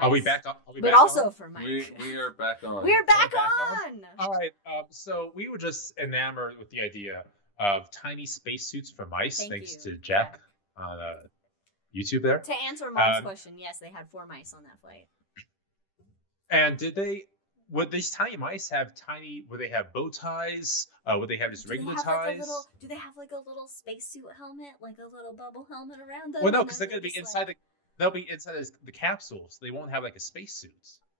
mice. Are we back on? Are we but back also on? for Mike. We are back on. We're back Back on! All right. So we were just enamored with the idea of tiny spacesuits for mice, thanks to Jack on YouTube there. To answer Mike's question, yes, they had 4 mice on that flight. And would these tiny mice have would they have bow ties? Would they have just regular ties? Do they have like a little spacesuit helmet, like a little bubble helmet around them? Well, no, because they're going to be inside they'll be inside the capsule, so they won't have like a spacesuit.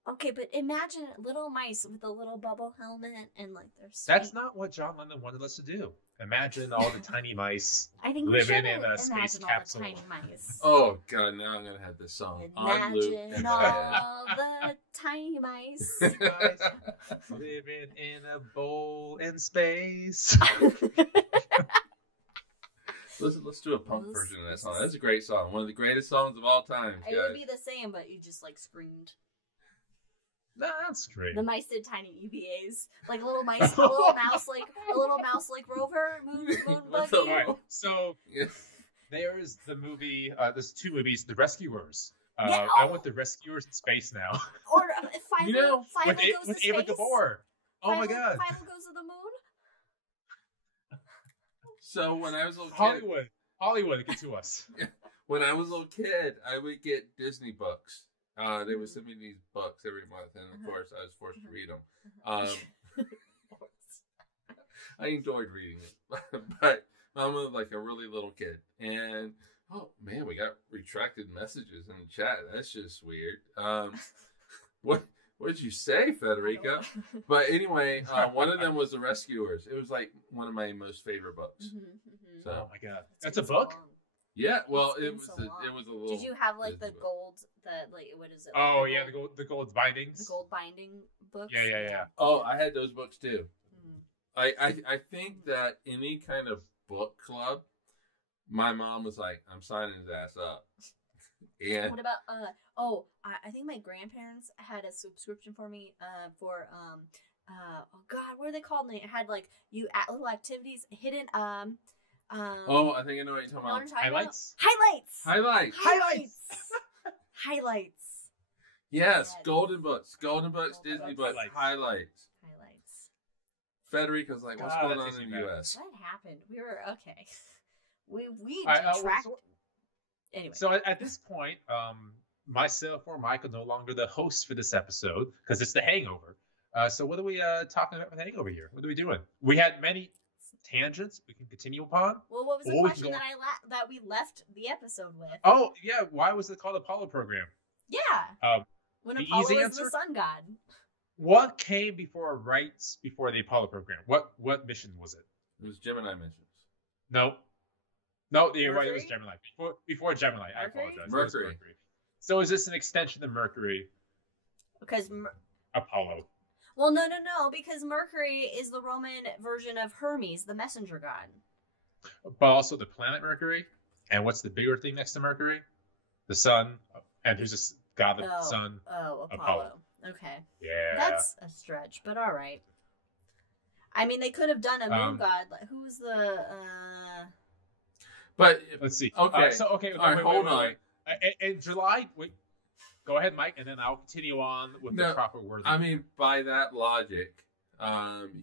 Okay, but imagine little mice with a little bubble helmet and like their. That's not what John Lennon wanted us to do. Imagine all the tiny mice living in a space capsule. All the tiny mice. Oh god, now I'm gonna have this song on loop. Imagine all the tiny mice living in a bowl in space. Let's do a pump version of that song. That's a great song. One of the greatest songs of all time. It would be the same, but you just like screamed. That's great. The mice did tiny EVAs, like a little mouse like Rover, moon buggy. Right. So there's the movie. There's 2 movies. The Rescuers. I want the Rescuers in space now. Or Philo, with goes to space. Ava Gabor. Oh my god. Philo goes to the moon. So when I was a little kid, Hollywood, get to us. When I was a little kid, I would get Disney books. They would send me these books every month, and of course, I was forced to read them. I enjoyed reading it, but I'm like a really little kid, and oh man, we got retracted messages in the chat. That's just weird. What did you say, Federica? But anyway, one of them was The Rescuers. It was like one of my most favorite books. So, oh my god, that's a book. Yeah, well, it was a little. Did you have like the gold? What is it? Oh yeah, the gold bindings. The gold binding books. Yeah. Oh, I had those books too. I think that any kind of book club, my mom was like, "I'm signing his ass up." And what about I think my grandparents had a subscription for me for oh god, what are they called? And it had like little activities hidden oh, I think I know what you're talking about. Highlights. Yes, golden books, Disney books, highlights. Federica's like, what's going on in the U.S.? What happened? We were okay. We detract. Anyway, so at this point, myself or Mike are no longer the host for this episode because it's the Hangover. So what are we talking about with Hangover here? What are we doing? We had many tangents we can continue upon. Well, what was the question that we left the episode with? Oh yeah, why was it called Apollo program? Yeah. When Apollo is the sun god. What came before the Apollo program? What mission was it? It was Gemini missions. No, you're right. It was Gemini. Before Gemini. Mercury? I apologize. Mercury. So is this an extension of Mercury? Because Apollo. Well, no, because Mercury is the Roman version of Hermes, the messenger god. But also the planet Mercury. And what's the bigger thing next to Mercury? The sun. And who's this god of the sun? Oh, Apollo. Okay. Yeah. That's a stretch, but all right. I mean, they could have done a moon god. Like, who was the... But let's see. Okay. Okay. Hold on. In July, wait. Go ahead, Mike, and then I'll continue on with the proper wording. I mean, by that logic,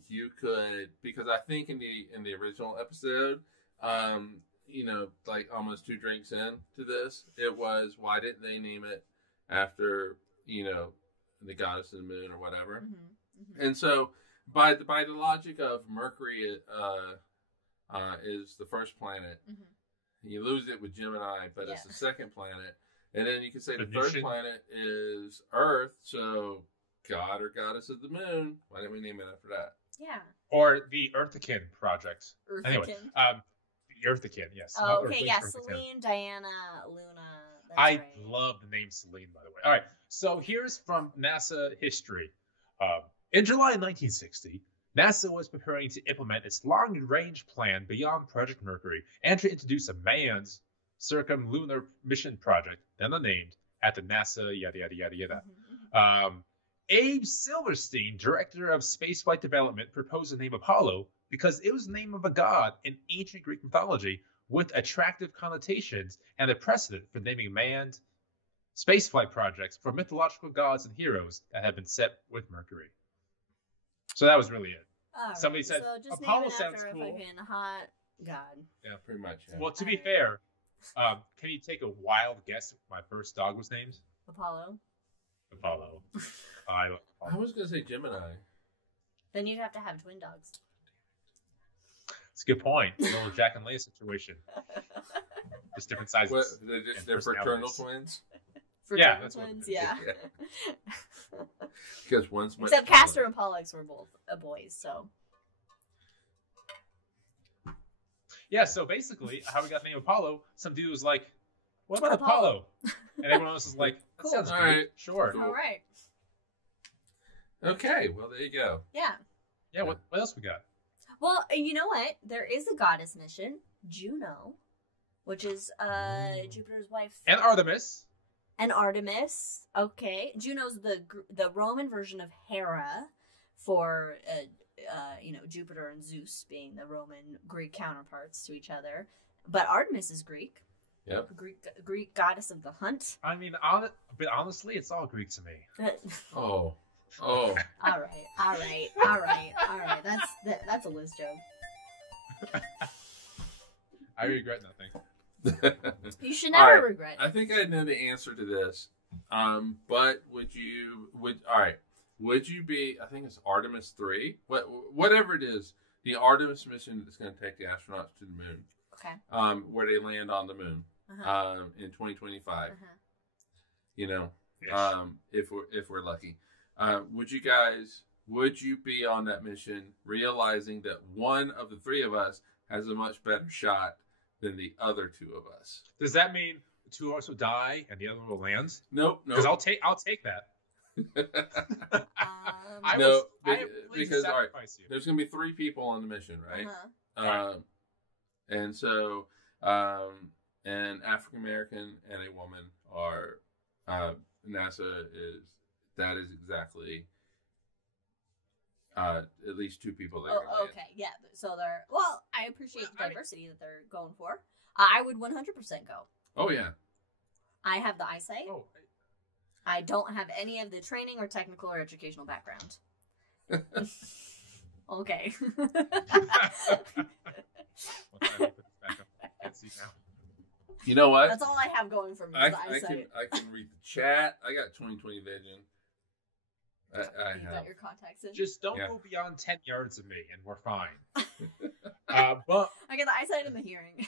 you could, because I think in the original episode, like almost 2 drinks in to this, it was, why didn't they name it after, the goddess of the moon or whatever? Mm-hmm. And so by the logic of Mercury is the first planet. Mm-hmm. You lose it with Gemini, but it's the second planet. And then you can say the third planet is Earth, so god or goddess of the moon. Why didn't we name it after that? Yeah. Or the Earthakin project. Earthakin. Anyway, the Earthakin, yes. Oh, okay, yeah. Selene, Diana, Luna. I love the name Selene, by the way. All right, so here's from NASA history. In July 1960, NASA was preparing to implement its long-range plan beyond Project Mercury and to introduce a manned circumlunar mission project, then unnamed, at the NASA yada yada yada yada. Mm-hmm. Abe Silverstein, director of spaceflight development, proposed the name Apollo because it was the name of a god in ancient Greek mythology with attractive connotations and a precedent for naming manned spaceflight projects for mythological gods and heroes that had been set with Mercury. So that was really it. All Somebody right, said, so just Apollo name it sounds after cool. a fucking hot god. Yeah, pretty much. Yeah. Well, to be fair, can you take a wild guess what my first dog was named? Apollo. Apollo. I was gonna say Gemini. Then you'd have to have twin dogs. That's a good point. A little Jack and Leia situation. Just different sizes. What, and they're fraternal personalities. twins. Yeah, Fraternal that's what twins, it is. yeah. Because one's much Except Castor taller. and Pollux were both boys, so. Yeah, so basically, how we got the name Apollo, some dude was like, what about Apollo. Apollo? And everyone else was like, that Cool. sounds All great. right. Sure. Cool. All right. Okay, well there you go. Yeah. Yeah, what else we got? Well, you know what? There is a goddess mission, Juno, which is Jupiter's wife. And Artemis. And Artemis. Okay. Juno's the Roman version of Hera for, Jupiter and Zeus being the Roman Greek counterparts to each other. But Artemis is Greek. Yep. Greek goddess of the hunt. I mean, but honestly, it's all Greek to me. Oh. All right. That's a Liz joke. I regret nothing. You should never All right. regret it. I think I know the answer to this. But would you be, I think it's Artemis 3, whatever it is, the Artemis mission that's going to take the astronauts to the moon. Okay. Where they land on the moon, Uh-huh. in 2025. Uh-huh. You know, Yes. if we're lucky. Would you be on that mission realizing that one of the three of us has a much better shot than the other two of us? Does that mean two of us will die and the other one will land? Nope. Because I'll take that. I No, will because, all right, sacrifice you. there's going to be three people on the mission, right? Uh-huh. And so, an African American and a woman are, NASA is exactly, at least two people that are Oh, okay. Yeah. So I appreciate the diversity that they're going for. I would 100% go. Oh, yeah. I have the eyesight. Oh, I don't have any of the training or technical or educational background. Okay. Well, I put this back up. I can't see now. You know what? That's all I have going for me I is the eyesight. can read the chat. I got 20/20 vision. I You got have. your contacts in. Just don't Yeah. go beyond 10 yards of me, and we're fine. But I get the eyesight and the hearing.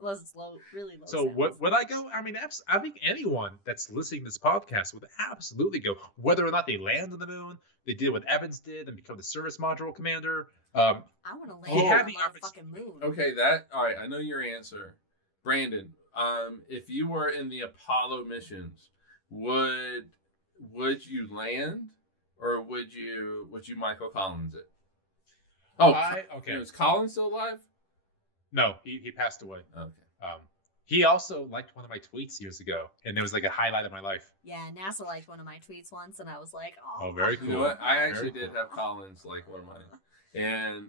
Unless it's really low. so sounds. would I go? I mean, I think anyone that's listening to this podcast would absolutely go, whether or not they land on the moon. They did what Evans did and become the service module commander. I want to land He on had the the motherfucking moon. Okay, all right. I know your answer, Brandon. If you were in the Apollo missions, would you land, or would you Michael Collins it? Oh, Okay. Was Collins still alive? No, he passed away. Okay. He also liked one of my tweets years ago, and it was like a highlight of my life. Yeah, NASA liked one of my tweets once, and I was like, Oh, very You know cool. what? I actually Very did cool. have Collins like one of mine, and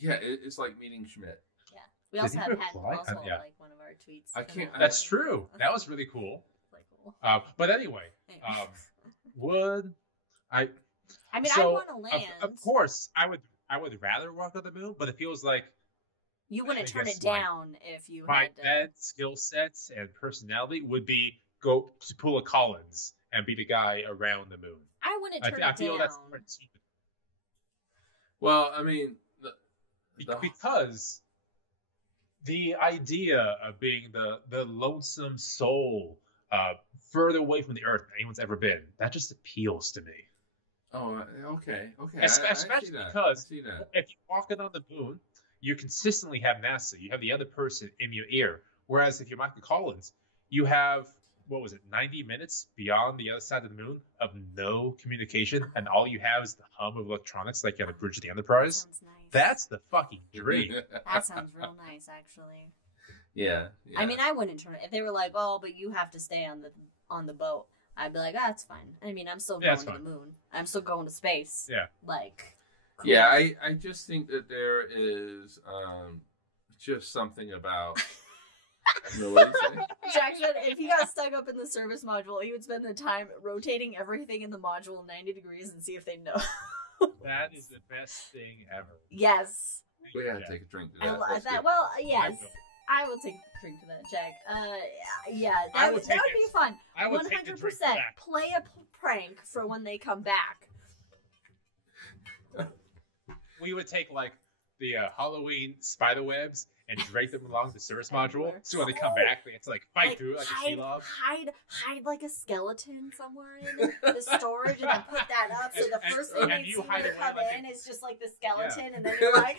it's like meeting Schmidt. Yeah. We also he had Pat reply? also Yeah. like one of our tweets. I and can't- was That's like, true. That was really cool. like, cool. But anyway, Anyway. would I? I mean, I so, want to land. Of course, I would rather walk on the moon, but it feels like You wouldn't I turn guess it down if you my had to. bed skill sets and personality would be go to pull a Collins and be the guy around the moon. I wouldn't turn I it feel down. that's more achievement. Well, I mean, Because the idea of being the lonesome soul further away from the earth than anyone's ever been, that just appeals to me. oh, okay. Especially because I see that. if you're walking on the moon, you consistently have NASA. You have the other person in your ear. Whereas if you're Michael Collins, you have, 90 minutes beyond the other side of the moon of no communication, and all you have is the hum of electronics like you're on the bridge of the Enterprise. Sounds nice. That's the fucking dream. That sounds real nice, actually. Yeah. I mean, I wouldn't turn it if they were like, "Oh, but you have to stay on the boat." I'd be like, "That's fine." I mean, I'm still going to the moon. I'm still going to space. Yeah. Like. Cool. Yeah, I just think that there is just something about No, what did you say? Jack said if he got stuck up in the service module, he would spend the time rotating everything in the module 90 degrees and see if they know. That is the best thing ever. Yes. We gotta take a drink to I that. love That's that. good. Well, yes. I will take a drink to that, Jack. Yeah, that would be fun. I will take the drink 100%. back. Play a prank for when they come back. We would take like the Halloween spider webs and drag them along the service module, so when they come back, they have to like fight through it like a sea log. Hide like a skeleton somewhere in the storage, and then put that up. So the first thing they see when they come in is just like the skeleton, and then you're like,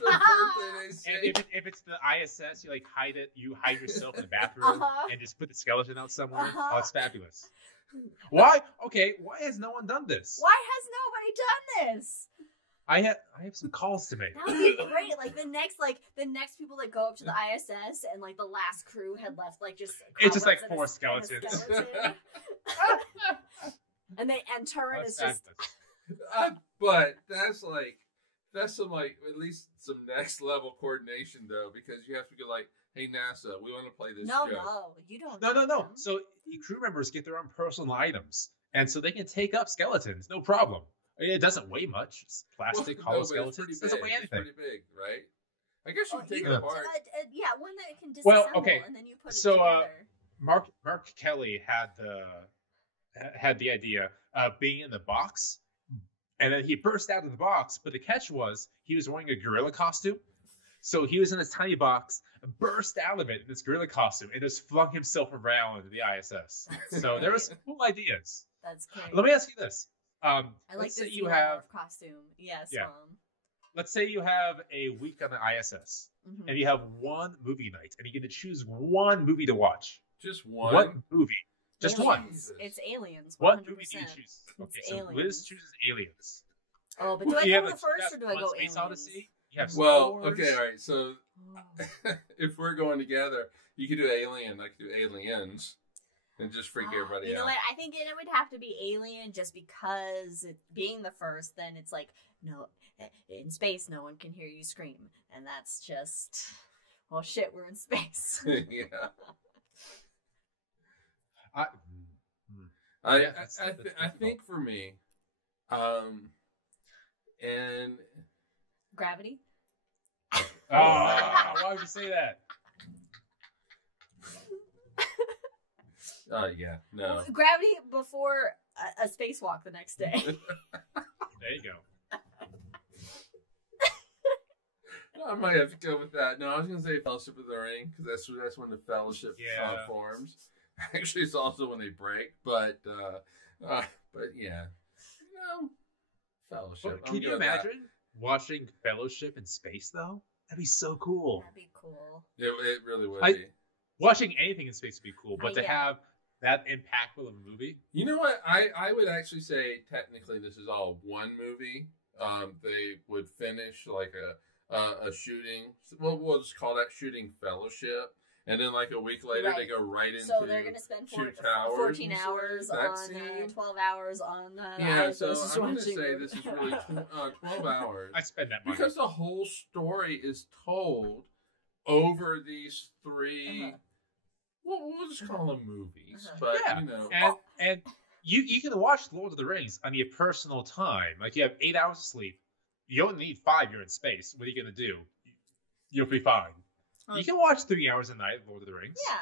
and if it's the ISS, you like hide it. You hide yourself in the bathroom and just put the skeleton out somewhere. Oh, it's fabulous. Why? Okay, why has no one done this? Why has nobody done this? I have some calls to make. That would be great. Like the next people that go up to the ISS and like the last crew had left like just it's just like 4 skeletons. And they enter and it's just but that's some at least some next level coordination though, because you have to go like, hey NASA, we want to play this joke. No, you don't. No. So crew members get their own personal items, and so they can take up skeletons, no problem. It doesn't weigh much. It's plastic, hollow skeletons. It doesn't weigh anything. It's pretty big, right? I guess you can take it apart. Yeah, one that can disassemble, and then you put it together. Mark Kelly had the idea of being in the box, and then he burst out of the box. But the catch was he was wearing a gorilla costume, so he was in this tiny box, burst out of it in this gorilla costume, and just flung himself around into the ISS. So there were some cool ideas. That's great. Let me ask you this. I like this costume. Yes, yeah. Mom. Let's say you have a week on the ISS, and you have one movie night, and you get to choose one movie to watch. Just one? What movie? Just one. It's Aliens. 100%. What movie do you choose? Okay, it's so Aliens. Liz chooses Aliens. Oh, but do I go first or do I go Space Aliens? Odyssey? You have okay, all right. So if we're going together, you could do Alien. I could do Aliens. And just freak everybody out. You know what? I think it would have to be Alien just because it being the first, then it's like, no, in space, no one can hear you scream. And that's just, well, shit, we're in space. Yeah. I think for me, and Gravity? Why would you say that? Yeah, no. Gravity before a spacewalk the next day. There you go. I might have to go with that. No, I was going to say Fellowship of the Ring, because that's when the Fellowship forms. Actually, it's also when they break, but yeah. No, Fellowship. Well, can you imagine watching Fellowship in space, though? That'd be so cool. That'd be cool. It really would be. Watching anything in space would be cool, but to have that impactful of a movie. You know what? I would actually say technically this is all one movie. They would finish like a shooting. Well, we'll just call that shooting Fellowship. And then like a week later, they go right into So they're going to spend 14 hours on 12 hours on yeah, so I'm going to say this is really 12 hours. I spend that money. Because the whole story is told over these 3... Well, we'll just call them movies, but you know, and you can watch Lord of the Rings on your personal time. Like you have 8 hours of sleep. You don't need 5. You're in space. What are you gonna do? You'll be fine. You can watch 3 hours a night of Lord of the Rings. Yeah,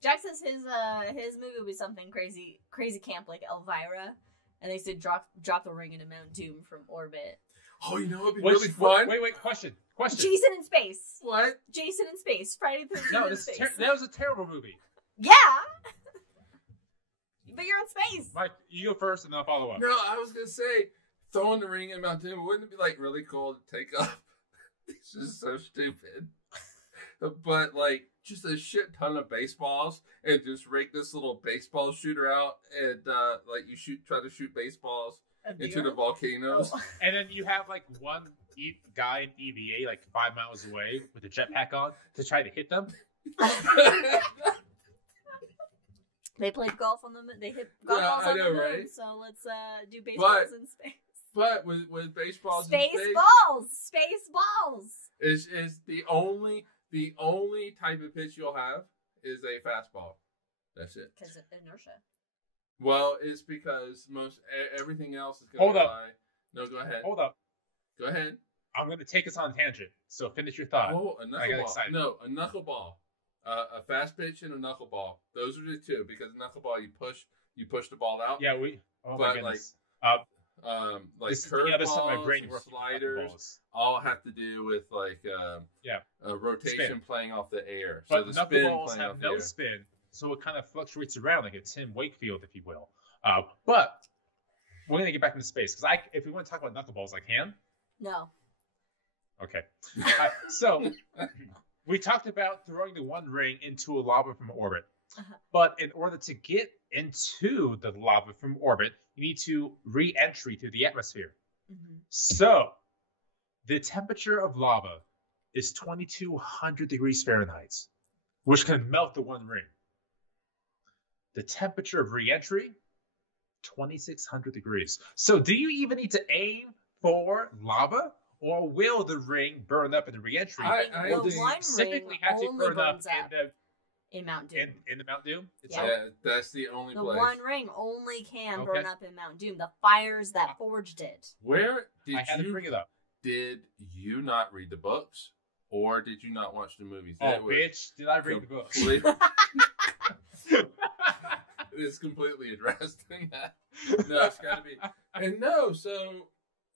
Jack says his movie would be something crazy camp like Elvira, and they said drop the ring into Mount Doom from orbit. Oh, you know what'd be really fun? Wait, question. Jason in space. What? Jason in space. Friday the 13th No, in space. that was a terrible movie. Yeah. But you're in space. Mike, you go first and then I'll follow up. No, I was going to say, throwing the ring in Mount Doom, wouldn't it be like really cool to take up? This is so stupid. But like, just a shit ton of baseballs and just rake this little baseball shooter out and like you try to shoot baseballs into the volcanoes. Oh. And then you have like one guy in EVA like 5 miles away with a jetpack on to try to hit them. They played golf on them. They hit golf balls on the moon. Right? So let's do baseballs in space. But with baseballs in space, space balls is the only type of pitch you'll have is a fastball. That's it. Because of inertia. Well, it's because everything else is going Hold to up. lie. No, go ahead. Hold up. Go ahead. I'm going to take us on a tangent. So finish your thought. Oh, a I got knuckleball. excited. No, a knuckleball. A fast pitch and a knuckleball. Those are the two. Because knuckleball, you push the ball out. Yeah, we. Oh But, my goodness. Like This is the other side of my curveballs brain and working sliders all have to do with like a rotation Spin. playing off the air. But So the spin knuckleballs playing have off the no air. spin, so it kind of fluctuates around like a Tim Wakefield, if you will. But we're gonna get back into space because if we want to talk about knuckleballs, I can. No. Okay. So we talked about throwing the One Ring into a lava from orbit, but in order to get into the lava from orbit, you need to re-entry through the atmosphere. Mm-hmm. So the temperature of lava is 2,200 degrees Fahrenheit, which can melt the One Ring. The temperature of re-entry, 2,600 degrees. So do you even need to aim for lava, or will the ring burn up in the re-entry? I or the do you One Ring specifically have to only burn up burns up in Mount Doom. in the Mount Doom? Yeah. Yeah, that's the only The place. One Ring only can Okay. burn up in Mount Doom. The fires that forged it. Where I had to bring it up. did you not read the books, or did you not watch the movies? Oh, That was bitch! Did I read the book? It's completely addressed in that. No, it's got to be. And no, so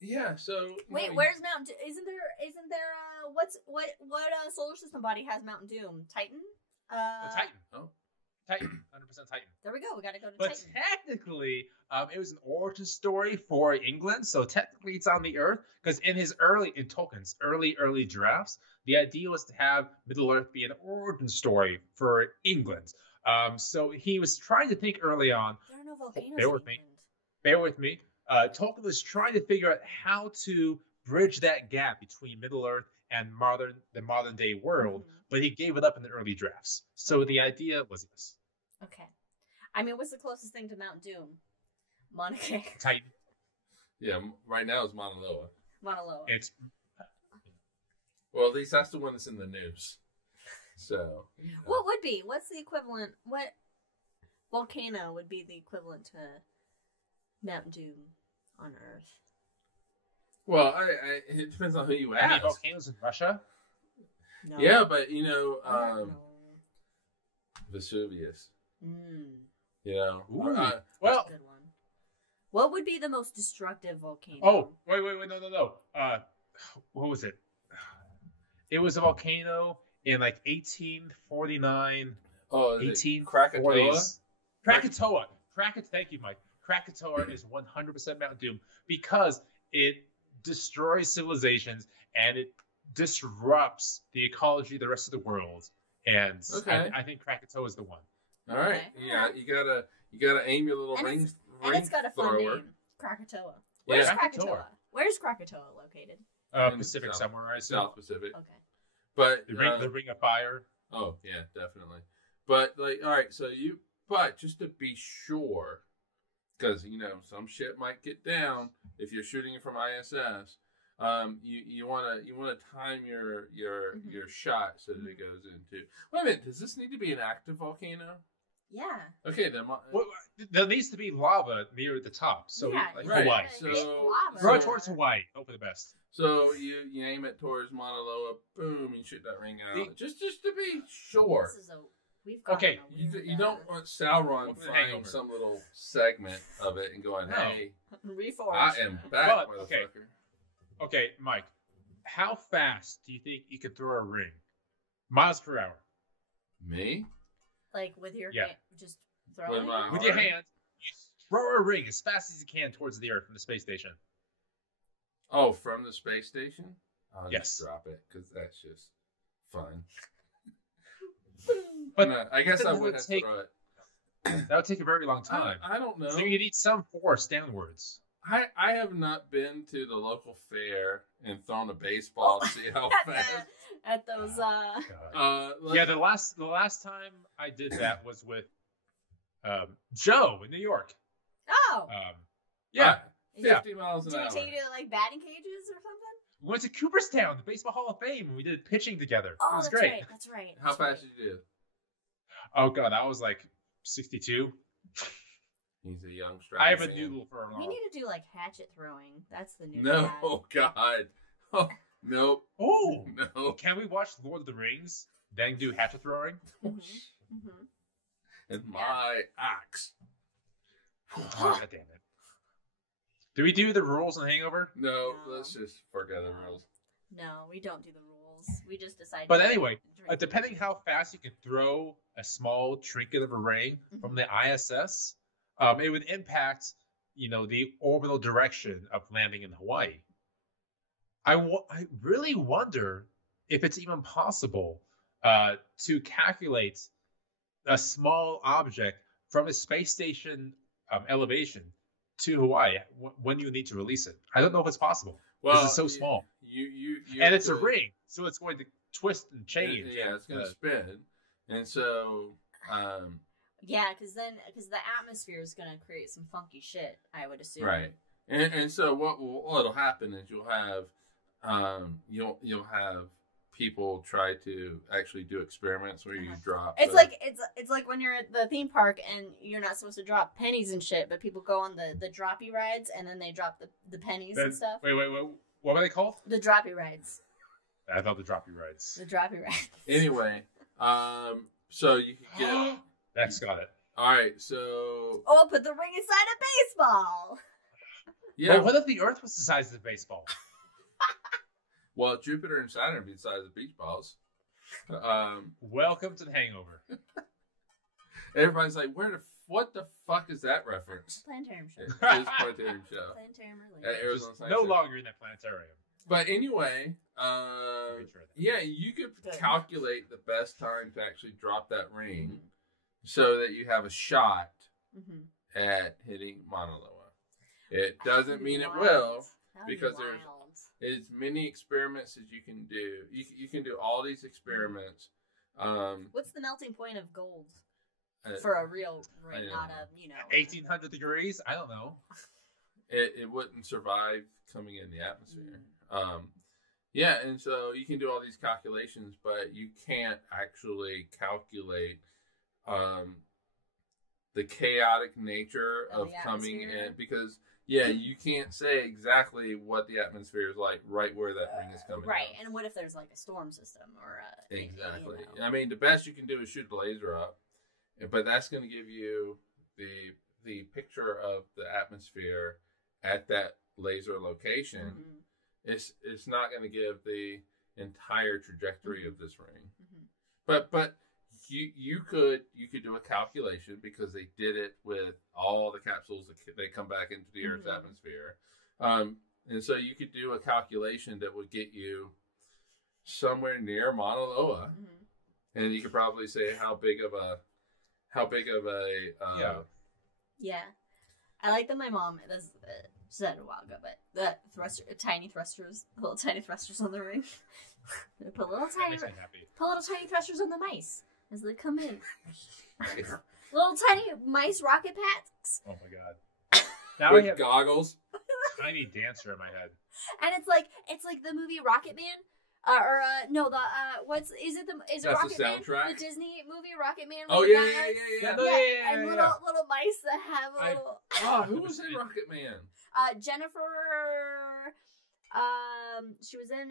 yeah, so Wait, no, where's Mount Doom? Isn't there what solar system body has Mount Doom? Titan? The Titan. Oh. Titan. 100% Titan. There we go. We got to go to But Titan. technically, it was an origin story for England, so technically it's on the Earth. Because in Tolkien's early drafts, the idea was to have Middle Earth be an origin story for England. So he was trying to think early on. There are no volcanoes. Bear with me. Bear with me. Tolkien was trying to figure out how to bridge that gap between Middle Earth and the modern day world, but he gave it up in the early drafts. So the idea was this. Okay. I mean, what's the closest thing to Mount Doom? Mauna Kea. Titan. Yeah, right now it's Mauna Loa. Mauna Loa. It's Well, at least that's the one that's in the news. So. What would be? What's the equivalent? What volcano would be the equivalent to Mount Doom on Earth? Well, it depends on who you any ask. volcanoes in Russia. No. Yeah, but I don't know. Vesuvius. Mm, You know. Ooh. Uh, that's Well, a good one. What would be the most destructive volcano? oh, wait, no. What was it? It was a volcano in like 1849, oh, is it 1840s. Krakatoa? Krakatoa. Thank you, Mike. Krakatoa is 100% Mount Doom because it destroys civilizations and it disrupts the ecology of the rest of the world. And Okay. I think Krakatoa is the one. All right. Okay. Yeah, you gotta aim your little And ring. And it's got a fun thrower. name. Krakatoa. Where's Yeah. Krakatoa? Where's Krakatoa located? In Pacific South- somewhere, I assume. South Pacific. Okay. But The Ring of Fire. oh yeah, definitely. But like, all right, but just to be sure, because some shit might get down if you're shooting it from ISS. You wanna time your shot so that it goes into. Wait a minute, does this need to be an active volcano? Yeah. Okay, then. Well, there needs to be lava near the top. So, Yeah, like right. Hawaii. So- lava. Throw it So- towards Hawaii. Hope for the best. So you aim it towards Mauna Loa, boom, you shoot that ring out. Just to be sure. We've got Okay, You don't want Sauron Welcome to finding Hangover. some little segment of it and going, No. hey, reforge. I am back, But, okay. motherfucker. Okay, Mike. How fast do you think you could throw a ring? Miles per hour. Me? Like with your Yeah. hand, just throw With it. my- With your Alright. hand, you throw a ring as fast as you can towards the Earth from the space station. Oh, from the space station? I'll Yes. just drop it, because that's just fun. But No, I guess I that would would have to take- throw it. that would take a very long time. I don't know. So you need some force downwards. I have not been to the local fair and thrown a baseball to see how fast. At those Yeah, the last time I did that was with Joe in New York. oh, Yeah, yeah. 50 miles an did we hour. take you to like batting cages or something? We went to Cooperstown, the Baseball Hall of Fame, and we did pitching together. Oh, it was that's great. right. That's right. How that's fast right. did you do? Oh god, I was like 62. He's a young I have a man. noodle for an We arm. need to do like hatchet throwing. That's the new. No, fad. God. Oh, nope. Oh, No. can we watch Lord of the Rings, then do hatchet throwing? Mhm. Mhm. And my axe. Oh, god damn it. Do we do the rules on Hangover? No, No. let's just forget the rules. No, we don't do the rules. We just decide. But to anyway, drink depending how fast you can throw a small trinket of a ring from the ISS, it would impact, the orbital direction of landing in Hawaii. I really wonder if it's even possible to calculate a small object from a space station elevation to Hawaii when you need to release it. I don't know if it's possible. Well, it's so small. You and it's a ring, so it's going to twist and change. Yeah, it's going to spin. And so... Yeah, because the atmosphere is going to create some funky shit, I would assume. Right. And so what'll happen is you'll have people try to actually do experiments where you drop. It's like when you're at the theme park and you're not supposed to drop pennies and shit, but people go on the droppy rides and then they drop the pennies and stuff. Wait. What were they called? The droppy rides. I thought the droppy rides. The droppy rides. Anyway, so you can get. That's got it. All right, so. Oh, put the ring inside a baseball. Yeah. Well, what if the Earth was the size of the baseball? Well, Jupiter and Saturn would be the size of beach balls. Welcome to the Hangover. Everybody's like, what the fuck is that reference? Planetarium show. It's Planetarium show. Planetarium At Arizona Science no Center. longer in that planetarium. But anyway, yeah, you could calculate the best time to actually drop that ring so that you have a shot at hitting Mauna Loa. It doesn't mean it will, because there's as many experiments as you can do. You can do all these experiments. What's the melting point of gold for a real ring, not a 1800 degrees? I don't know. It wouldn't survive coming in the atmosphere. Yeah, and so you can do all these calculations, but you can't actually calculate the chaotic nature of coming in, because you can't say exactly what the atmosphere is like right where that ring is coming right, down. And what if there's like a storm system or exactly. I mean, the best you can do is shoot the laser up, but that's going to give you the picture of the atmosphere at that laser location. It's not going to give the entire trajectory of this ring. But you could do a calculation, because they did it with all the capsules that they come back into the Earth's atmosphere. And so you could do a calculation that would get you somewhere near Mauna Loa, and you could probably say how big of a yeah. I like that my mom said it a while ago, but the little tiny thrusters on the ring. They put little tiny thrusters on the mice as they come in. Little tiny mice rocket packs. Oh my god! Now with I have goggles. Tiny dancer in my head. And it's like the movie Rocket Man. Is it Rocket the Man? soundtrack? The Disney movie Rocket Man? Oh, with the yeah. guy? And little mice that have a little... Oh, who was in Rocket Man? Jennifer... she was in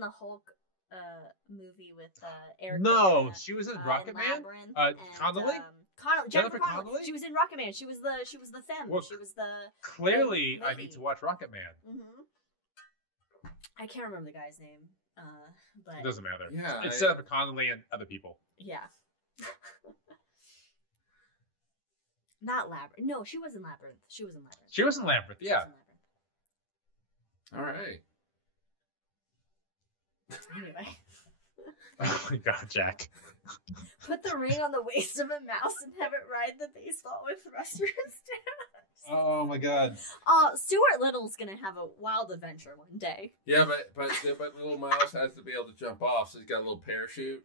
the Hulk movie with Eric. No, she was in Rocket Man? Connolly? Jennifer Connolly. She was in Rocket Man. She was the femme. Well, she was the... Clearly, I need to watch Rocket Man. I can't remember the guy's name, but it doesn't matter. Yeah, it's set up for Connolly and other people. Yeah. Not Labyrinth. No, she was in Labyrinth. She was in Labyrinth. Yeah. All right. Anyway. Oh my god, Jack. Put the ring on the waist of a mouse and have it ride the baseball with thrusters down. Oh my god. Stuart Little's gonna have a wild adventure one day. Yeah, but little mouse has to be able to jump off, so he's got a little parachute.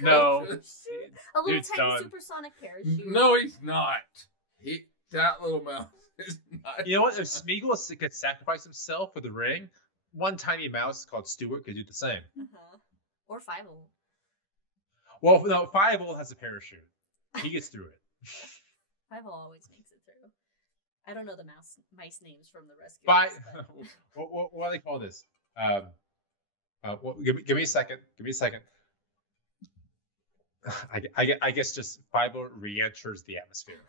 No. A little Dude's tiny done. supersonic parachute. No, he's not. That little mouse is not. You know what? If Smeagol could sacrifice himself for the ring, one tiny mouse called Stuart could do the same. Or Fievel. Well, no, Five-O has a parachute. He gets through it. Five-O always makes it through. I don't know the mice names from the rescue. What do they call this? Give me a second. Give me a second. I guess just Five-O re-enters the atmosphere.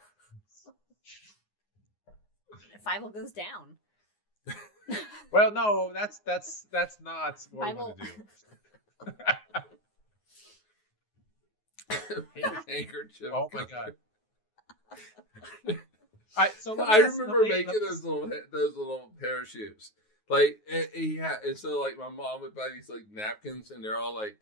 Five-O goes down. Well, no, that's not what I Five-O. want to do. Handkerchief. Oh my god. All right, so I remember making those little parachutes. Like, and so like my mom would buy these like napkins, and they're all like,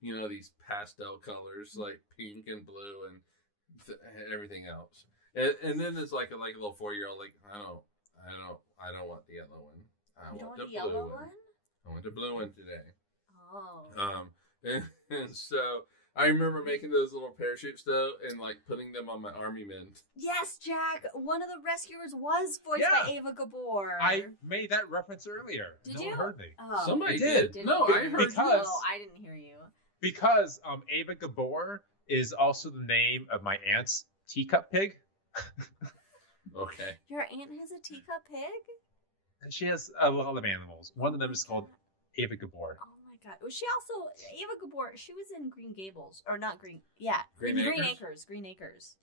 you know, these pastel colors, like pink and blue and everything else. And then it's like a little 4-year-old, like, I don't want the yellow one. I want the blue one. I want the blue one today. Oh. And so I remember making those little parachutes though, and like putting them on my army men. Yes, Jack. One of the rescuers was voiced by Ava Gabor. I made that reference earlier. Did no you? one heard me. Oh. Somebody did. No, I heard because, you. Oh, I didn't hear you. Because Ava Gabor is also the name of my aunt's teacup pig. Okay. Your aunt has a teacup pig? And she has a lot of animals. One of them is called Ava Gabor. Oh my god. Was she also Ava Gabor? She was in Green Gables. Or not Green. Yeah. Green Acres. Green Acres.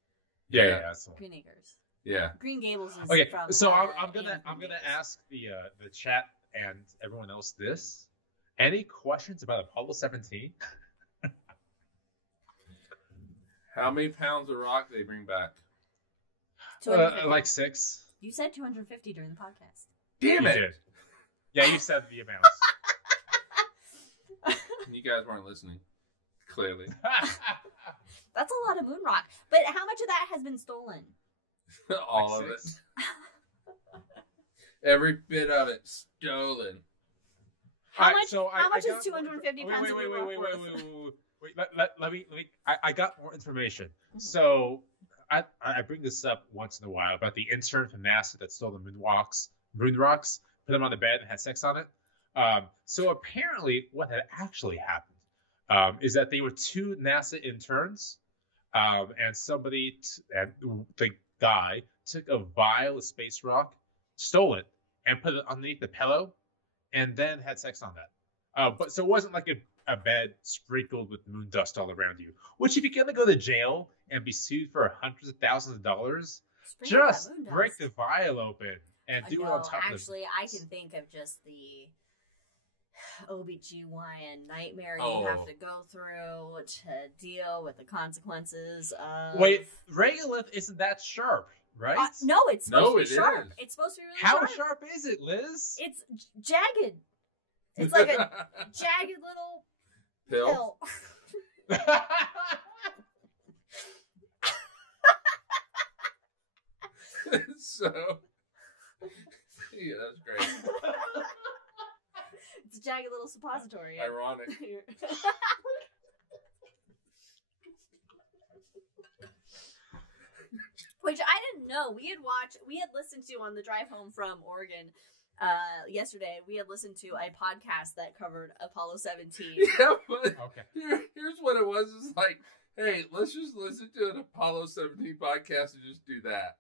Yeah. That's the one. Green Acres. Yeah. Green Gables is Okay, from so I'm Green gonna Gables. ask the chat and everyone else this. Any questions about Apollo 17? How many pounds of rock they bring back? 250. Like 6. You said 250 during the podcast. Damn You it! did. Yeah, you said the amounts. You guys weren't listening. Clearly. That's a lot of moon rock. But how much of that has been stolen? All Like of it. 6? Every bit of it stolen. How Alright, much? so How much got is 250 more- pounds of moon rock worth? Wait, let me. I got more information. Mm-hmm. So I bring this up once in a while about the intern from NASA that stole the moon rocks, put them on the bed and had sex on it. So apparently, what had actually happened is that they were 2 NASA interns, and the guy took a vial of space rock, stole it, and put it underneath the pillow, and then had sex on that. But so it wasn't like a bed sprinkled with moon dust all around you. Which, if you're gonna go to jail and be sued for hundreds of thousands of dollars, Sprinkle just that moon break dust. the vial open and do it on top actually, of I can think of just the OBGYN nightmare Oh. you have to go through to deal with the consequences of... Wait, regolith isn't that sharp, right? no, it's supposed No, to it be sharp. is. It's supposed to be really How sharp. sharp is it, Liz? It's jagged. It's like a jagged little pill. pill. So, yeah, that's great. It's a jagged little suppository. Ironic. Which I didn't know. We had listened to on the drive home from Oregon yesterday. We had listened to a podcast that covered Apollo 17. Yeah, but Okay. here's what it was. It's like, hey, let's just listen to an Apollo 17 podcast and just do that.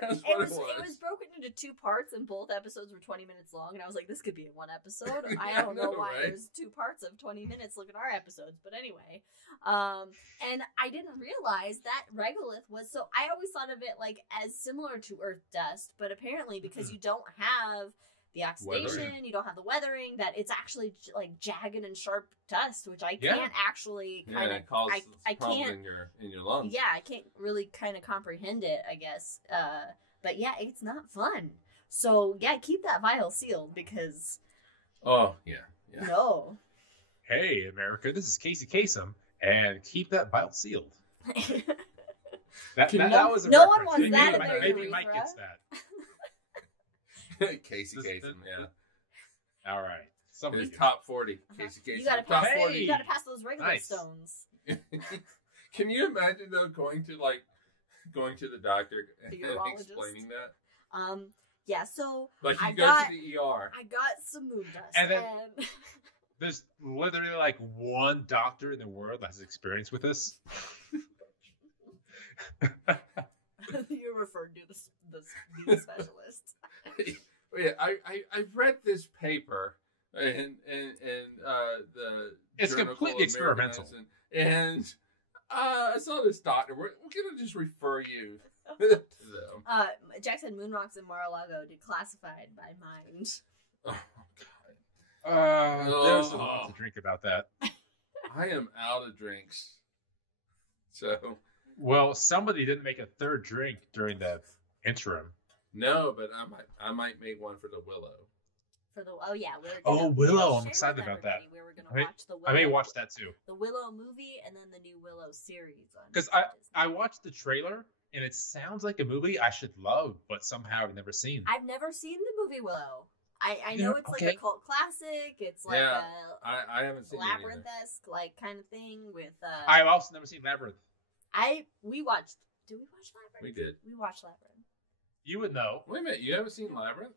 That's It what was it was. broken into 2 parts, and both episodes were 20 minutes long. And I was like, this could be in one episode. I Yeah, don't I know know, why right? there's 2 parts of 20 minutes. Look at our episodes, but anyway. And I didn't realize that regolith was so. I always thought of it like as similar to Earth dust, but apparently because you don't have the oxidation, Weathering. you don't have the weathering, that it's actually like jagged and sharp dust, which I Yeah. can't actually Yeah, kind of. it causes I problems can't. in your lungs. Yeah, I can't really kind of comprehend it, I guess. But yeah, it's not fun. So yeah, keep that vial sealed because Oh, yeah. no. Hey, America, this is Casey Kasem, and keep that vial sealed. That was a no one reference. wants Maybe that in Mike- their Maybe Mike urethra. gets that. Casey This- Kasem, yeah. All right. Somebody His gets top 40. Casey You Kasem, gotta top pass. Hey! 40. You gotta pass those regular Nice. stones. Can you imagine though going to the doctor The and urologist? explaining that? Yeah. So Like you I go got- to the ER. I got some moon dust, And then- there's literally like one doctor in the world that has experience with this. You referred to the specialist. Yeah, I read this paper and the It's Journal completely of American experimental. Medicine, and I saw this doctor. We're gonna just refer you to them. Jack said moon rocks in Mar-a-Lago declassified by Mind. Oh There's a lot to drink about that. I am out of drinks. So Well, somebody didn't make a third drink during the interim. no, but I might make one for the Willow. For the Willow! I'm share excited with about that. everybody where we're gonna watch the Willow. I may watch that too. The Willow movie and then the new Willow series. Because I watched the trailer and it sounds like a movie I should love, but somehow I've never seen. I've never seen the movie Willow. I know it's like a cult classic. It's like I haven't seen labyrinth-esque like kind of thing with. I've also never seen Labyrinth. We watched. Did we watch Labyrinth? We did. We watched Labyrinth. You would know. Wait a minute, you haven't seen Labyrinth?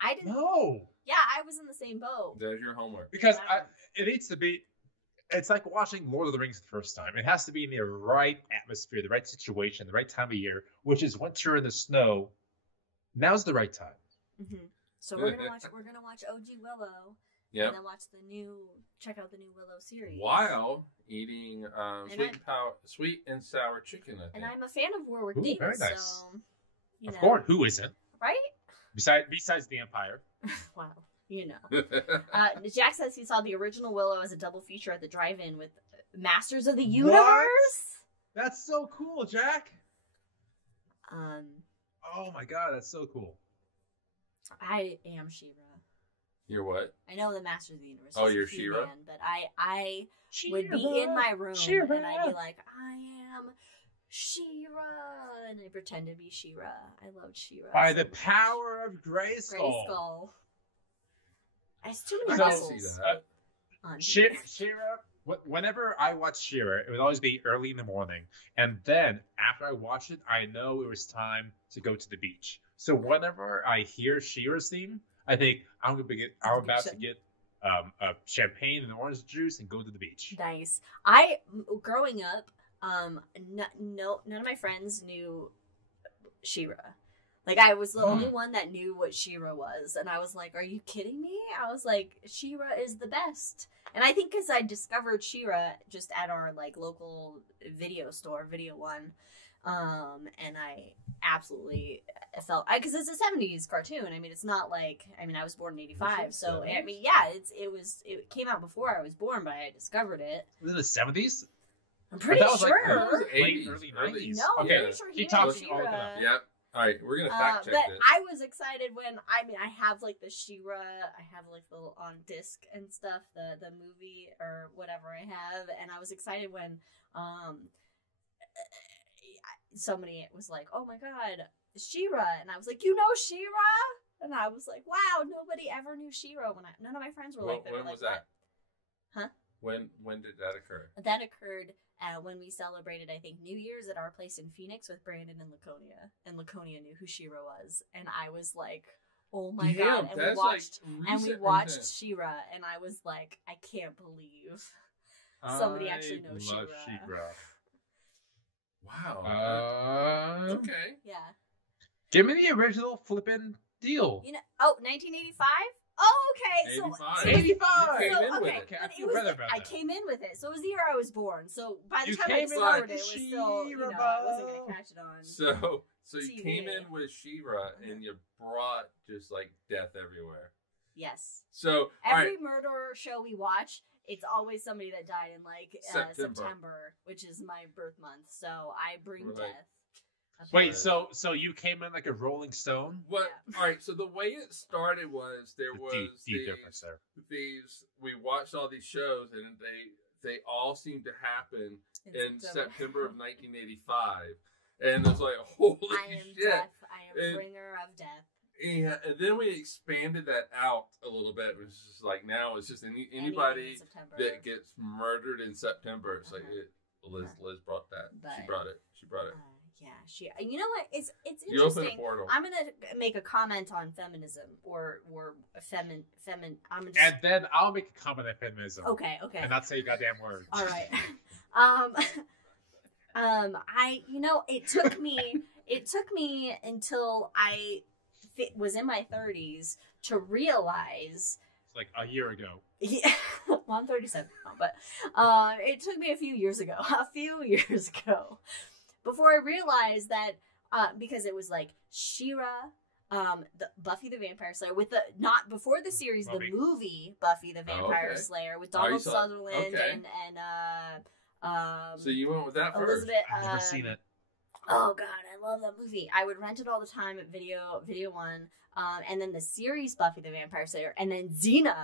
I didn't. No. Yeah, I was in the same boat. There's your homework. Because it needs to be. It's like watching Lord of the Rings the first time. It has to be in the right atmosphere, the right situation, the right time of year, which is winter in the snow. Now's the right time. Mm-hmm. So we're gonna watch OG Willow. Yeah. And then check out the new Willow series. While eating sweet and sour chicken, I think. And I'm a fan of Warwick Ooh, Davis, very nice. so Of course, who isn't? Right? Besides the Empire. Wow. Jack says he saw the original Willow as a double feature at the drive-in with Masters of the Universe. What? That's so cool, Jack. Oh my god, that's so cool. I am She-Ra. You're what? I know the Masters of the Universe. Oh, you're She-Ra? But I would be in my room and I'd be like, I am She-Ra, and I pretend to be She-Ra. I loved She-Ra. By the power of Grayskull. Grayskull. It's too many So, muscles. She-Ra. Whenever I watched She-Ra, it would always be early in the morning, and then after I watched it, I know it was time to go to the beach. So whenever I hear She-Ra's theme, I think I'm about to get a champagne and orange juice and go to the beach. Nice. Growing up, none of my friends knew She-Ra. Like, I was the only one that knew what She-Ra was, and I was like, "Are you kidding me?" I was like, "She-Ra is the best." And I think because I discovered She-Ra just at our like local video store, Video One, and I absolutely felt because it's a '70s cartoon. I mean, it's not like I was born in '85, so I mean, yeah, it came out before I was born, but I discovered it. Was it the '70s? I'm pretty sure. Like, Late early '90s. No, okay, I'm pretty sure he keep talking. She-Ra. Yep. All right, we're gonna fact check but this. I was excited when I have like the She-Ra, I have like the on disc and stuff, the movie or whatever I have, and I was excited when somebody was like, "Oh my god, She-Ra," and I was like, "You know She-Ra?" And I was like, "Wow, nobody ever knew She-Ra when none of my friends were like that." When was that? Huh? When did that occur? That occurred when we celebrated, I think, New Year's at our place in Phoenix with Brandon and Laconia. And Laconia knew who She-Ra was. And I was like, oh my god. And we watched She-Ra, and I was like, I can't believe somebody actually knows She-Ra. Wow. Okay. Yeah. Give me the original flippin' deal. 1985? Oh, okay. 85. You came in with it. I came in with it. So it was the year I was born. So by the time I discovered it, was still, I wasn't going to catch it on. So you TV. came in with She-Ra and you brought just like death everywhere. Yes. So every murder show we watch, it's always somebody that died in like September, which is my birth month. So I bring death. Wait, so you came in like a Rolling Stone? What? Yeah. All right. So the way it started was we watched all these shows and they all seemed to happen in September of 1985, and it's like holy shit! Death. I am bringer of death. Yeah, and then we expanded that out a little bit. It was just like now it's just anybody that gets murdered in September. It's like Liz brought that. She brought it. Yeah, she. You know what? It's You open a interesting. portal. I'm gonna make a comment on feminism or femin. I'm just, And then I'll make a comment on feminism. okay. And not say a goddamn word. All right. It took me until I was in my 30s to realize. It's like a year ago. Yeah, well, I'm 37 now, but it took me a few years ago, before I realized that because it was like She-Ra, the Buffy the Vampire Slayer with the not before the series, the movie Buffy the Vampire Slayer with Donald Sutherland and so you went with that first. Elizabeth. I've never seen it. Oh god, I love that movie. I would rent it all the time at Video One, and then the series Buffy the Vampire Slayer, and then Xena,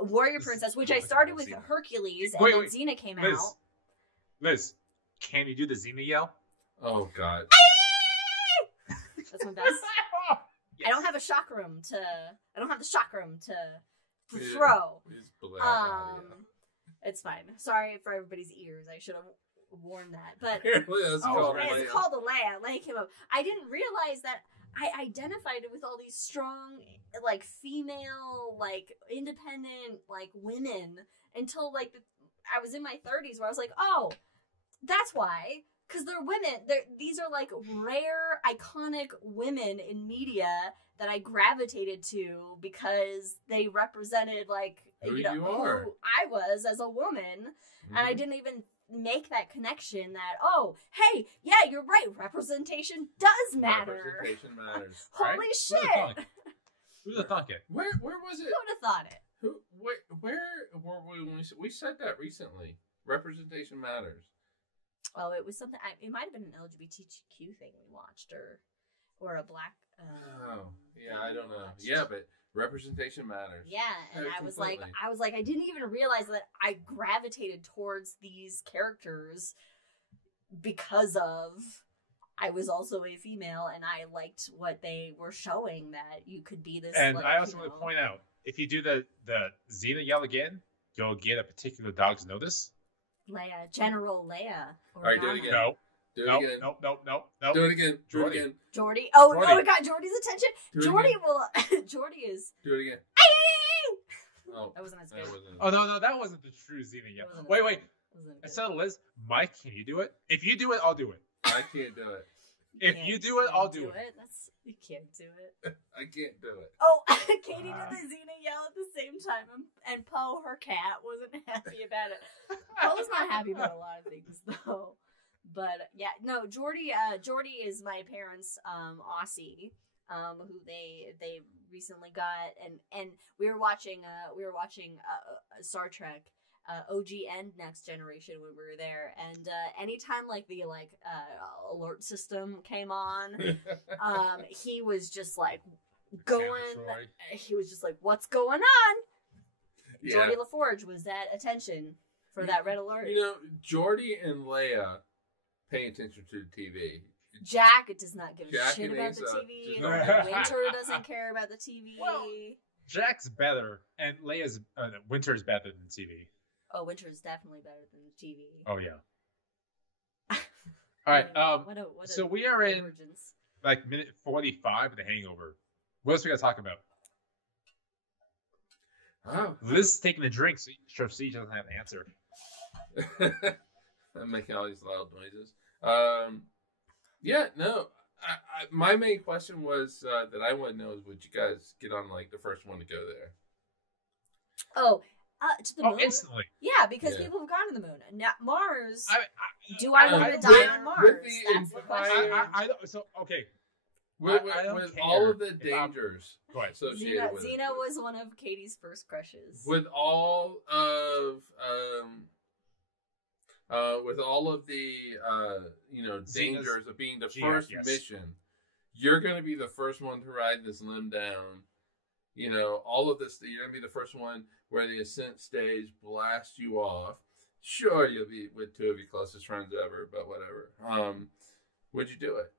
Warrior Princess, which I started with Hercules, and then Xena came out. Liz, can you do the Xena yell? Oh god. That's my best. Yes. I don't have the shock room to throw. It's fine. Sorry for everybody's ears. I should have worn that. But it's called a Leia. Leia came up. I didn't realize that I identified with all these strong, like, female, like, independent, like, women until, like, I was in my 30s where I was like, oh, that's why. Because they're women. These are, like, rare, iconic women in media that I gravitated to because they represented, like, who I was as a woman. Mm-hmm. And I didn't even make that connection that, oh, hey, yeah, you're right. Representation does matter. Representation matters. Holy right? shit. Who'd have thought it? Where was it? Who would have thought it? Where were we when we said that recently? Representation matters. Oh, it was something. It might have been an LGBTQ thing we watched, or a black. I don't know. Yeah, but representation matters. Yeah, and I was like, I didn't even realize that I gravitated towards these characters because I was also a female, and I liked what they were showing, that you could be this. And like, I also want to point out, if you do the Xena yell again, you'll get a particular dog's notice. Leia, General Leia. All right, do it again. No. Do it again. No. Do it again. Do it again. Geordie. Oh, no, it got Geordie's attention. Geordie will. Geordie is. Do it again. Oh, that wasn't as good. Oh, no, that wasn't the true Xena yell. Wait. Instead of Liz, Mike, can you do it? If you do it, I'll do it. I can't do it. If you do it, I'll do it. You can't do it. I can't do it. Oh, Katie did the Xena yell at the same time, and Poe, her cat, wasn't happy about it. Poe's not happy about a lot of things, though. But yeah, no, Geordie is my parents' Aussie, who they recently got, and we were watching Star Trek. OG and Next Generation when we were there, and anytime like the alert system came on, he was just like going. He was just like, "What's going on?" Yeah. Geordie LaForge was that attention for that red alert. You know, Geordie and Leia pay attention to the TV. Jack does not give a shit about the TV. Winter doesn't care about the TV. Well, Jack's better, and Leia's Winter's better than TV. Oh, Winter is definitely better than the TV. Oh, yeah. All right. So we are in like minute 45 of the Hangover. What else we got to talk about? Oh. Liz is taking a drink, so she doesn't have an answer. I'm making all these loud noises. My main question was that I want to know is, would you guys get on like the first one to go there? Oh. To the moon? Instantly. Yeah, because people have gone to the moon. Now, Mars. Do I want to die on Mars? That's the question. Okay. With all of the dangers associated with Xena was one of Katie's first crushes. With all of the dangers of being the first mission, you're going to be the first one to ride this limb down. You know, all of this, you're going to be the first one where the ascent stage blasts you off. Sure, you'll be with two of your closest friends ever, but whatever. Would you do it?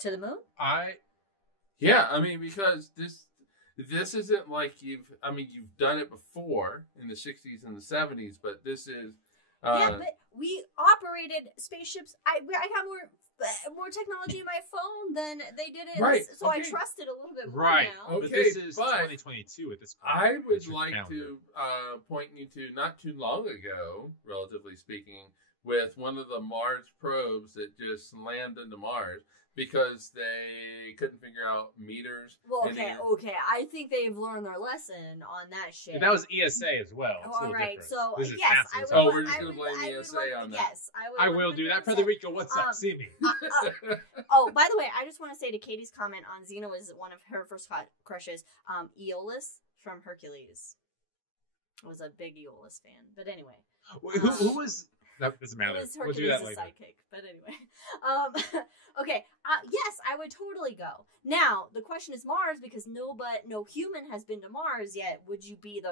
To the moon? Yeah, I mean, because this isn't like you've done it before in the 60s and the 70s, but this is Yeah, but we operated spaceships. I got more technology in my phone than they did it. Right. So I trust it a little bit more Right. now. Okay, But this is but 2022 at this point. I would It's your like calendar. to point you to not too long ago, relatively speaking, with one of the Mars probes that just landed into Mars because they couldn't figure out meters. Well, and okay. I think they've learned their lesson on that shit. That was ESA as well. It's a All little right, different. so This is yes, NASA, I so- will. Oh, we're just I gonna would- blame I would ESA look- on that. Yes, I will do that. 100%. Federico, what's up? Um, See me. Oh, by the way, I just want to say to Katie's comment on Xena was one of her first crushes. Aeolus from Hercules. I was a big Aeolus fan, but anyway. Who was... That doesn't matter. It was We'll do that Hercules' later. sidekick, but anyway. Okay. Yes, I would totally go. Now the question is Mars because no human has been to Mars yet. Would you be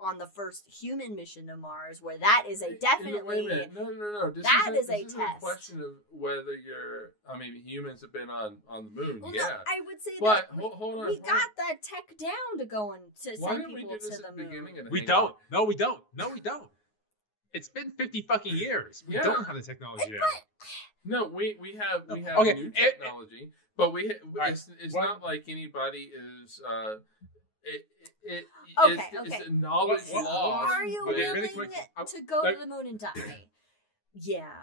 on the first human mission to Mars? Where that is a definitely. Wait a minute. No. This That is this a isn't test. a question of whether you're. I mean, humans have been on the moon. Well, yeah. no, I would say But that hold on. we got that tech down to go and to Why send didn't we people do this to at the the moon. beginning of the We Hangover? don't. No, we don't. No, we don't. It's been 50 fucking years. We Yeah. don't have the technology yet. No, we have Okay, new technology, but right, it's what- not like anybody is it's Okay. a knowledge What- loss. Are you Okay, willing really quick, to go like- to the moon and die? Yeah.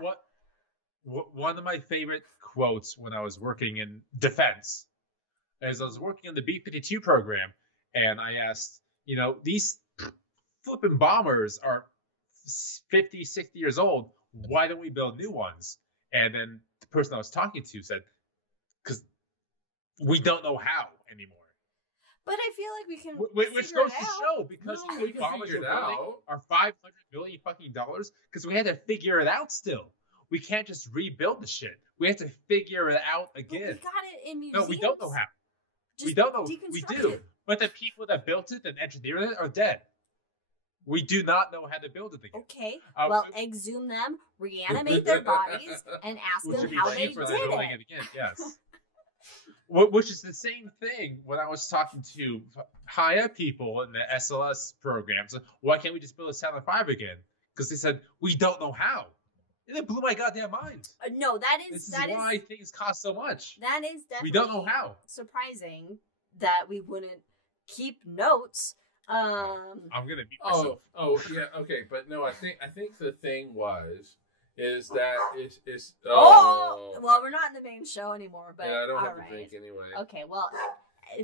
One of my favorite quotes when I was working in defense is I was working on the B-52 program, and I asked, these flipping bombers are 50, 60 years old. Why don't we build new ones? And then the person I was talking to said, because we don't know how anymore. But I feel like we can. Which figure goes it to out. show because No, the we can bombers figure we're it building out. are $500 million fucking dollars because we had to figure it out still. We can't just rebuild the shit. We have to figure it out But again. we got it in museums. No, we don't know how. Just We don't know. We deconstruct do. it. But the people that built it and engineered it are dead. We do not know how to build it again. Okay. Uh, Well, exhume them, reanimate their bodies, and ask Which them would be how they cheaper did than building it. it again. Yes. Which is the same thing when I was talking to higher people in the SLS programs. Why can't we just build a Saturn V again? Because they said we don't know how, and it blew my goddamn mind. No, that This is is why things cost so much. that is definitely We don't know how. surprising that we wouldn't keep notes. I'm gonna beat myself. Oh, yeah, okay, but no, I think the thing is that it's Well, we're not in the main show anymore, but yeah, I don't all have to right. drink anyway. Okay, well,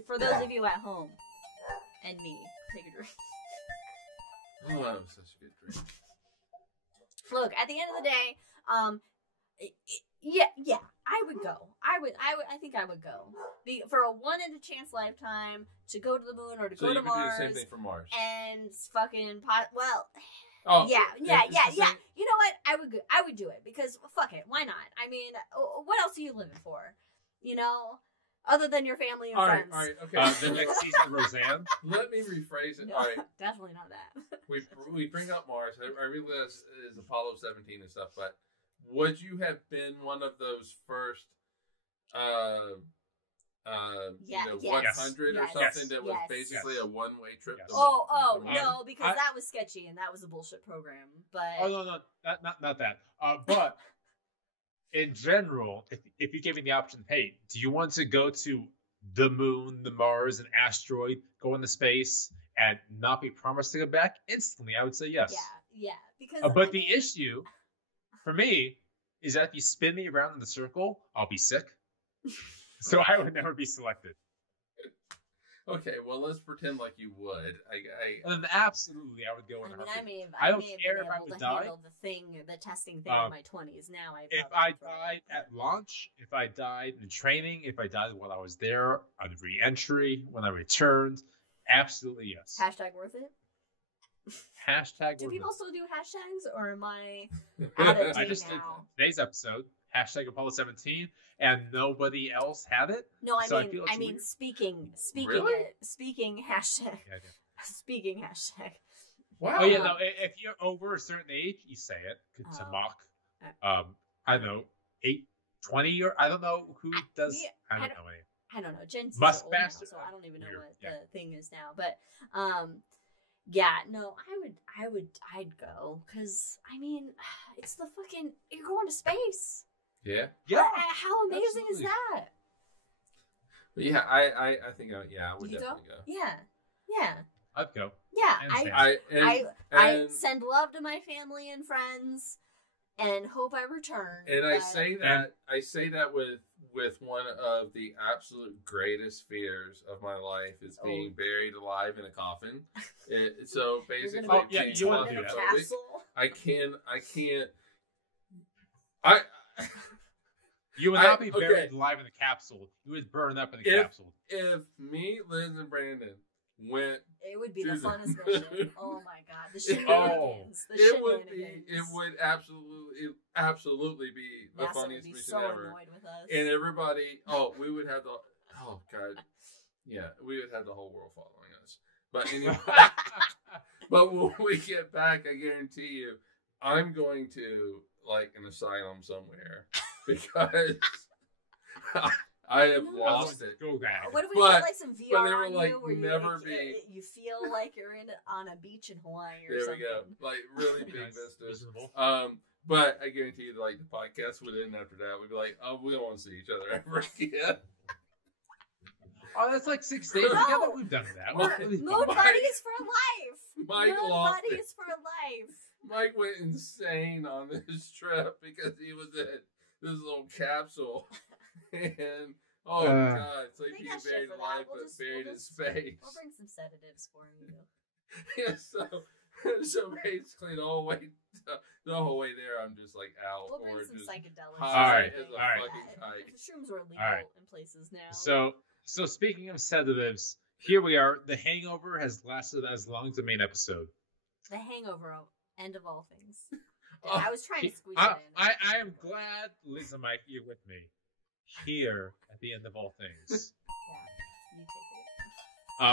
for those of you at home and me, take a drink. Oh, that was such a good drink. Look, at the end of the day, yeah, I would go. I think I would go. For a one in a chance lifetime to go to the moon or to So go you to could do Mars the same thing for Mars. and fucking well, Oh, yeah. it's the same- You know what? I would do it because fuck it, why not? I mean, what else are you living for? Other than your family and All right, friends. okay. The next season of Roseanne. Let me rephrase it. No, All right, definitely not that. we bring up Mars. I realize it is Apollo 17 and stuff, but would you have been one of those first, Yes. 100 or Yes. something that was Yes. basically a one-way trip? Yes. to Oh Mars? no, because that was sketchy and that was a bullshit program. But Oh no, not that. But in general, if you gave me the option, hey, do you want to go to the moon, the Mars, an asteroid, go into space, and not be promised to go back instantly? I would say yes. yeah, because But the issue for me is that if you spin me around in the circle, I'll be sick. So I would never be selected. Okay, well, let's pretend like you would. And absolutely, I would go in a heartbeat. I don't may have care been if I able would to die. handle the testing thing in my 20s. Now If I died at launch, if I died in training, if I died while I was there on re-entry, when I returned, absolutely yes. Hashtag worth it. Hashtag. Do worth people it. still do hashtags, or am I out of I date just did now? today's episode. Hashtag Apollo 17, and nobody else had it. No, So I feel it's I mean weird. speaking Really? speaking hashtag Yeah, speaking hashtag. Wow. Oh yeah, no. If you're over a certain age, you say it to Oh. mock. I don't know, 20 or I don't know who does. Yeah, I I don't don't- know any. I don't know. Gen Z Must old now, pass it. so I don't even know Weird, what yeah. the thing is now. But Yeah, no, I'd go. Because, I mean, it's the fucking, you're going to space. Yeah. Yeah. How amazing absolutely. is that? But yeah, I think I would Did you definitely go. Yeah. I'd go. Yeah. Hands down. I send love to my family and friends and hope I return. And I say that with one of the absolute greatest fears of my life is being buried alive in a coffin. So basically, you want to do that? I can't. You would not be buried alive in the capsule. You would burn up in the capsule. If me, Liz, and Brandon went, it would be the funnest mission. Oh my god, the shenanigans. It would absolutely be the NASA funniest would be mission so ever. annoyed with us. And everybody, we would have we would have the whole world following us. But anyway, but when we get back, I guarantee you, I'm going to like an asylum somewhere because I have lost it. Go back. What if we get like some VR on like, you where you feel like you're on a beach in Hawaii or something? There we go. Like really big vistas. Reasonable. But I guarantee you, like the podcast would end after that. We'd be like, oh, we don't want to see each other ever again. Oh, that's like 6 days together. We've done that. Moon buddies for life. Moon buddies for life. Mike went insane on this trip because he was in this little capsule. And god, it's like being buried alive but buried in space. We'll bring some sedatives for you. Yeah, so basically the whole way there, I'm just like out. We'll bring or some just psychedelics. All right. Shrooms are legal in places now. So speaking of sedatives, here we are. The Hangover has lasted as long as the main episode. The Hangover, end of all things. I was trying to squeeze it in. I am glad, Liz and Mike, you're with me here at the end of all things. Yeah, you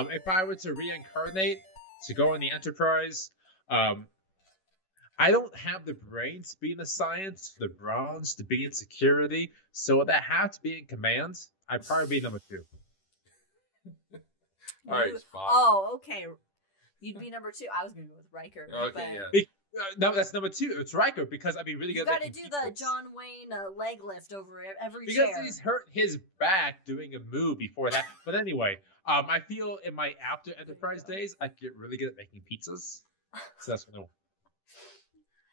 take it. If I were to reincarnate to go on the Enterprise, I don't have the brains to be in the science, the bronze to be in security, so would that have to be in command? I'd probably be number 2. All right, Spock. Oh, okay. You'd be number 2. I was going to go with Riker. Okay, but... yeah. No, that's number 2. It's Riker because I'd be really good. You got to do the John Wayne leg lift over every because chair. He's hurt his back doing a move before that. But anyway, I feel in my after Enterprise days, I get really good at making pizzas. So that's what I want.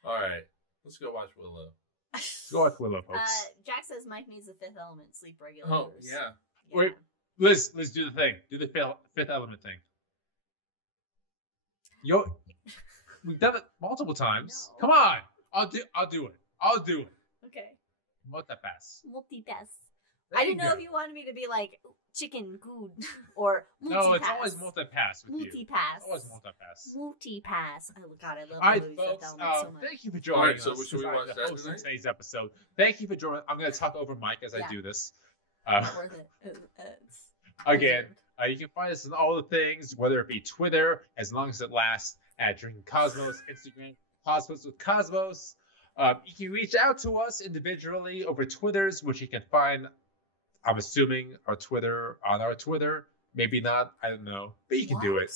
All right, let's go watch Willow. Go watch Willow, folks. Jack says Mike needs the Fifth Element sleep regulators. Oh yeah. Wait, Liz, do the thing. Do the Fifth Element thing. We've done it multiple times. No. Come on, I'll do it. Okay. Multipass. I didn't know if you wanted me to be like chicken good or multipass. No, it's always multipass with you. Multipass. Always multipass. Multipass. Oh God, I love All right, the movie folks. Fifth Element so much. Thank you for joining us. So should we watch the that host of tonight? today's episode. Thank you for joining. I'm going to talk over Mike as I do this. Worth it. Again, you can find us on all the things, whether it be Twitter, as long as it lasts, at Drinking Cosmos, Instagram, Cosmos with Cosmos. You can reach out to us individually over Twitters, which you can find, I'm assuming, on our Twitter. Maybe not, I don't know. But you can do it.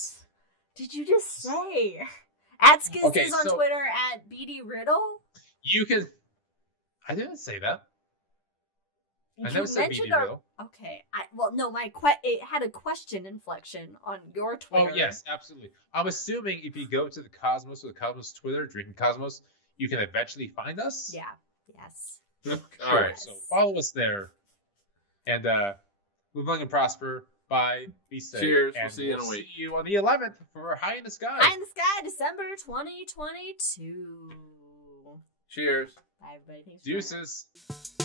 Did you just say? At Skiz Okay, is on so- Twitter, at BD Riddle. You can... I didn't say that. I never said BD Riddle. Okay. It had a question inflection on your Twitter. Oh, yes, absolutely. I'm assuming if you go to the Cosmos or the Cosmos Twitter, Drinking Cosmos, you can eventually find us. Yeah. Yes. All right. So follow us there. And live long and prosper. Bye. Be safe. Cheers. And We'll see you in a week. See you on the 11th for High in the Sky. High in the Sky, December 2022. Cheers. Bye, everybody. Thanks for joining us. Deuces.